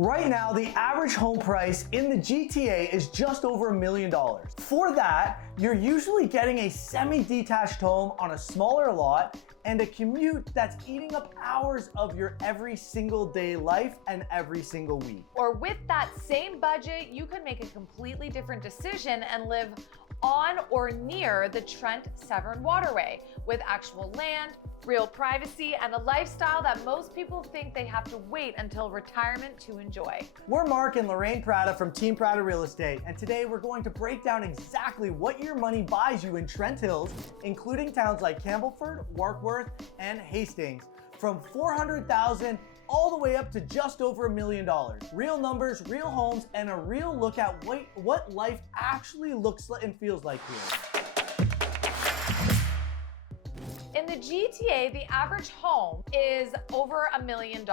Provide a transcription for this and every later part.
Right now, the average home price in the GTA is just over $1 million. For that, you're usually getting a semi-detached home on a smaller lot and a commute that's eating up hours of your every single day life and every single week. Or with that same budget, you could make a completely different decision and live on or near the Trent Severn Waterway with actual land, real privacy, and a lifestyle that most people think they have to wait until retirement to enjoy. We're Mark and Lorraine Prata from Team Prata Real Estate, and today we're going to break down exactly what your money buys you in Trent Hills, including towns like Campbellford, Warkworth, and Hastings, from $400,000 all the way up to just over $1 million. Real numbers, real homes, and a real look at what life actually looks like and feels like here. In the GTA, the average home is over $1 million,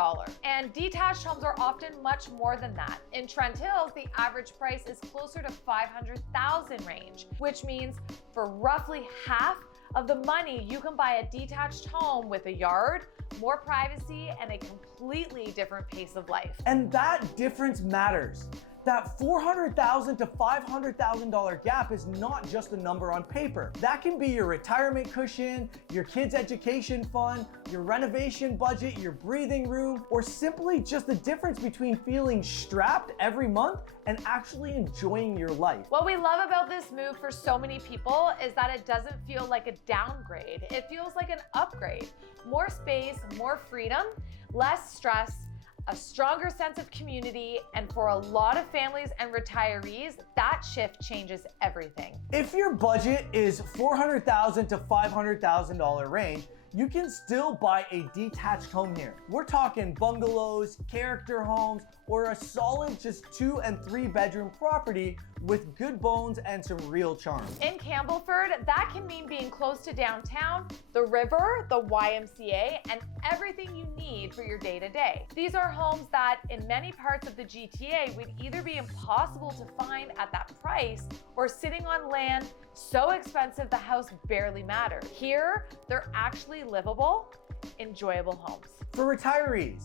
and detached homes are often much more than that. In Trent Hills, the average price is closer to $500,000 range, which means for roughly half of the money, you can buy a detached home with a yard, more privacy, and a completely different pace of life. And that difference matters. That $400,000 to $500,000 gap is not just a number on paper. That can be your retirement cushion, your kids' education fund, your renovation budget, your breathing room, or simply just the difference between feeling strapped every month and actually enjoying your life. What we love about this move for so many people is that it doesn't feel like a downgrade. It feels like an upgrade. More space, more freedom, less stress, a stronger sense of community, and for a lot of families and retirees, that shift changes everything. If your budget is $400,000 to $500,000 range, you can still buy a detached home here. We're talking bungalows, character homes, or a solid just 2 and 3 bedroom property with good bones and some real charm. In Campbellford, that can mean being close to downtown, the river, the YMCA, and everything you need for your day-to-day. These are homes that in many parts of the GTA would either be impossible to find at that price or sitting on land so expensive the house barely mattered. Here, they're actually livable, enjoyable homes. For retirees,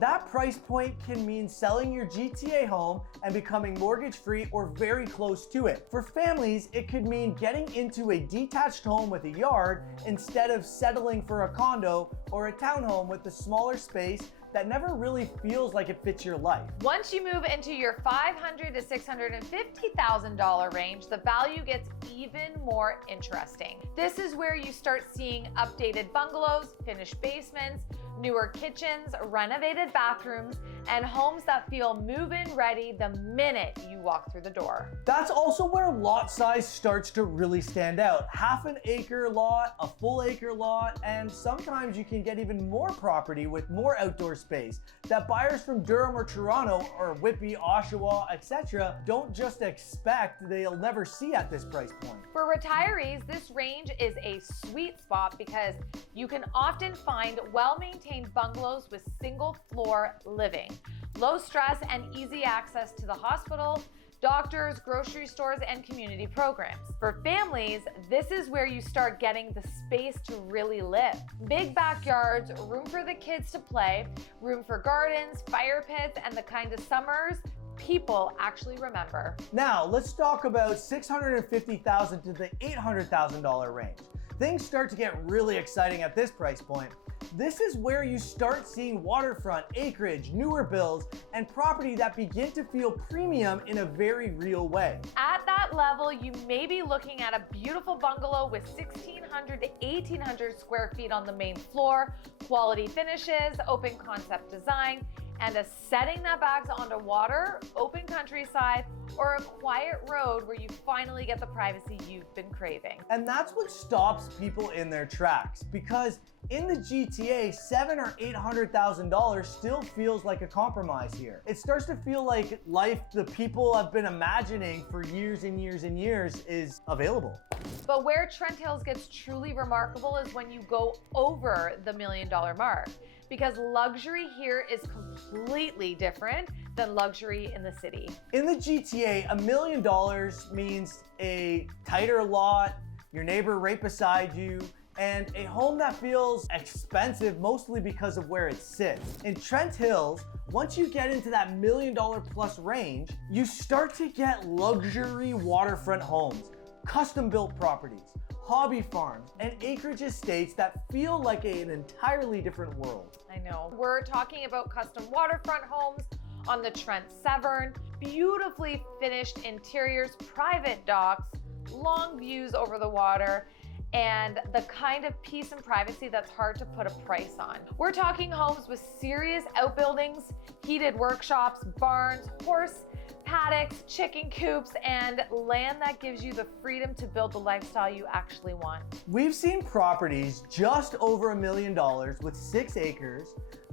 that price point can mean selling your GTA home and becoming mortgage-free or very close to it. For families, it could mean getting into a detached home with a yard instead of settling for a condo or a townhome with a smaller space that never really feels like it fits your life. Once you move into your $500,000 to $650,000 range, the value gets even more interesting. This is where you start seeing updated bungalows, finished basements, newer kitchens, renovated bathrooms, and homes that feel move-in ready the minute you walk through the door. That's also where lot size starts to really stand out. Half an acre lot, a full acre lot, and sometimes you can get even more property with more outdoor space that buyers from Durham or Toronto or Whitby, Oshawa, etc. don't just expect they'll never see at this price point. For retirees, this range is a sweet spot because you can often find well-maintained bungalows with single floor living, low stress and easy access to the hospital, doctors, grocery stores, and community programs. For families, this is where you start getting the space to really live. Big backyards, room for the kids to play, room for gardens, fire pits, and the kind of summers people actually remember. Now, let's talk about $650,000 to the $800,000 range. Things start to get really exciting at this price point. This is where you start seeing waterfront, acreage, newer builds, and property that begin to feel premium in a very real way. At that level, you may be looking at a beautiful bungalow with 1,600 to 1,800 square feet on the main floor, quality finishes, open concept design, and a setting that backs onto water, open countryside, or a quiet road where you finally get the privacy you've been craving. And that's what stops people in their tracks, because in the GTA, $700,000 or $800,000 still feels like a compromise here. It starts to feel like life the people have been imagining for years and years and years is available. But where Trent Hills gets truly remarkable is when you go over the $1 million mark, because luxury here is completely different than luxury in the city. In the GTA, $1 million means a tighter lot, your neighbor right beside you, and a home that feels expensive mostly because of where it sits. In Trent Hills, Once you get into that $1 million plus range, you start to get luxury waterfront homes, custom built properties, hobby farms, and acreage estates that feel like an entirely different world. I know. We're talking about custom waterfront homes on the Trent Severn, beautifully finished interiors, private docks, long views over the water, and the kind of peace and privacy that's hard to put a price on. We're talking homes with serious outbuildings, heated workshops, barns, horse paddocks, chicken coops, and land that gives you the freedom to build the lifestyle you actually want. We've seen properties just over $1 million with 6 acres,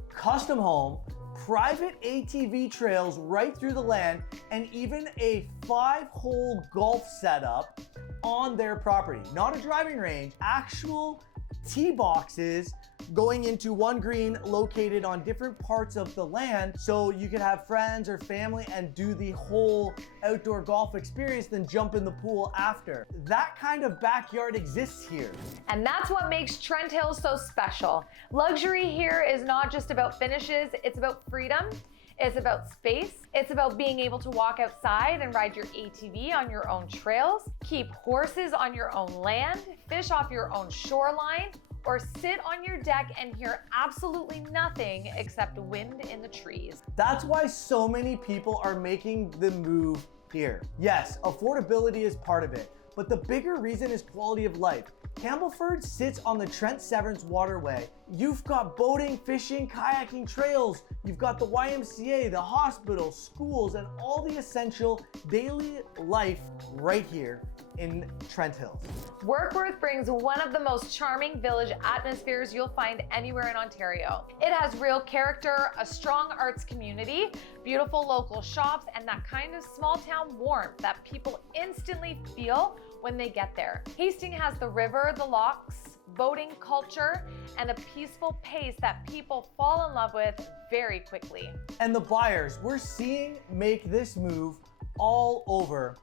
custom home, private ATV trails right through the land, and even a 5-hole golf setup on their property. Not a driving range, actual tee boxes going into one green located on different parts of the land, so you could have friends or family and do the whole outdoor golf experience, then jump in the pool after. That kind of backyard exists here. And that's what makes Trent Hills so special. Luxury here is not just about finishes, it's about freedom. It's about space. It's about being able to walk outside and ride your ATV on your own trails, keep horses on your own land, fish off your own shoreline, or sit on your deck and hear absolutely nothing except wind in the trees. That's why so many people are making the move here. Yes, affordability is part of it, but the bigger reason is quality of life. Campbellford sits on the Trent Severn's waterway. You've got boating, fishing, kayaking trails. You've got the YMCA, the hospital, schools, and all the essential daily life right here in Trent Hills. Warkworth brings one of the most charming village atmospheres you'll find anywhere in Ontario. It has real character, a strong arts community, beautiful local shops, and that kind of small town warmth that people instantly feel when they get there. Hastings has the river, the locks, boating culture, and a peaceful pace that people fall in love with very quickly. And the buyers we're seeing make this move all over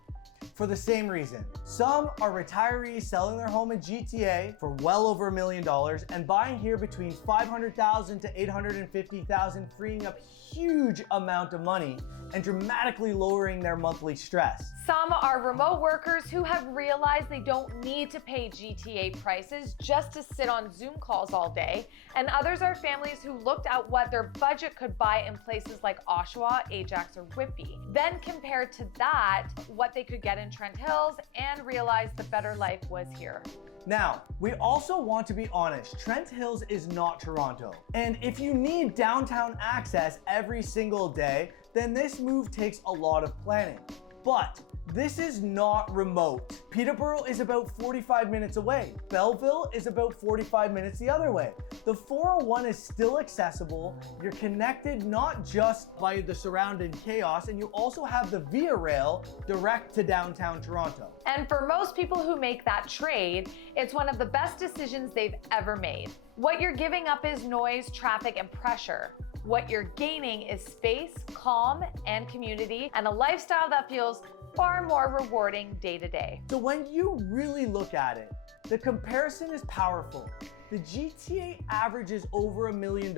for the same reason. Some are retirees selling their home in GTA for well over $1 million and buying here between $500,000 to $850,000, freeing up huge amount of money and dramatically lowering their monthly stress. Some are remote workers who have realized they don't need to pay GTA prices just to sit on Zoom calls all day, and others are families who looked at what their budget could buy in places like Oshawa, Ajax, or Whitby. Then compared to that, what they could get in Trent Hills, and realized the better life was here. Now, we also want to be honest, Trent Hills is not Toronto. And if you need downtown access every single day, then this move takes a lot of planning. But this is not remote. Peterborough is about 45 minutes away. Belleville is about 45 minutes the other way. The 401 is still accessible. You're connected not just by the surrounding chaos, and you also have the Via Rail direct to downtown Toronto. And for most people who make that trade, it's one of the best decisions they've ever made. What you're giving up is noise, traffic, and pressure. What you're gaining is space, calm, and community, and a lifestyle that feels far more rewarding day to day. So when you really look at it, the comparison is powerful. The GTA averages over $1 million.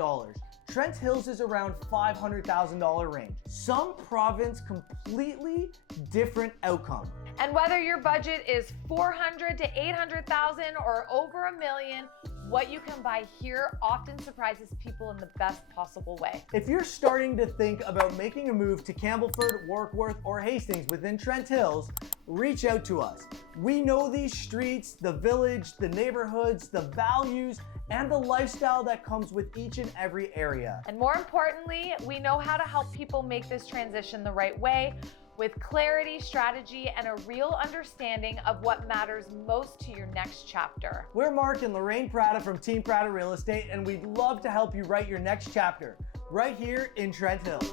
Trent Hills is around $500,000 range. Some province completely different outcome. And whether your budget is $400,000 to $800,000 or over $1 million, what you can buy here often surprises people in the best possible way. If you're starting to think about making a move to Campbellford, Warkworth, or Hastings within Trent Hills, reach out to us. We know these streets, the village, the neighborhoods, the values, and the lifestyle that comes with each and every area. And more importantly, we know how to help people make this transition the right way, with clarity, strategy, and a real understanding of what matters most to your next chapter. We're Mark and Lorraine Prata from Team Prata Real Estate, and we'd love to help you write your next chapter right here in Trent Hills.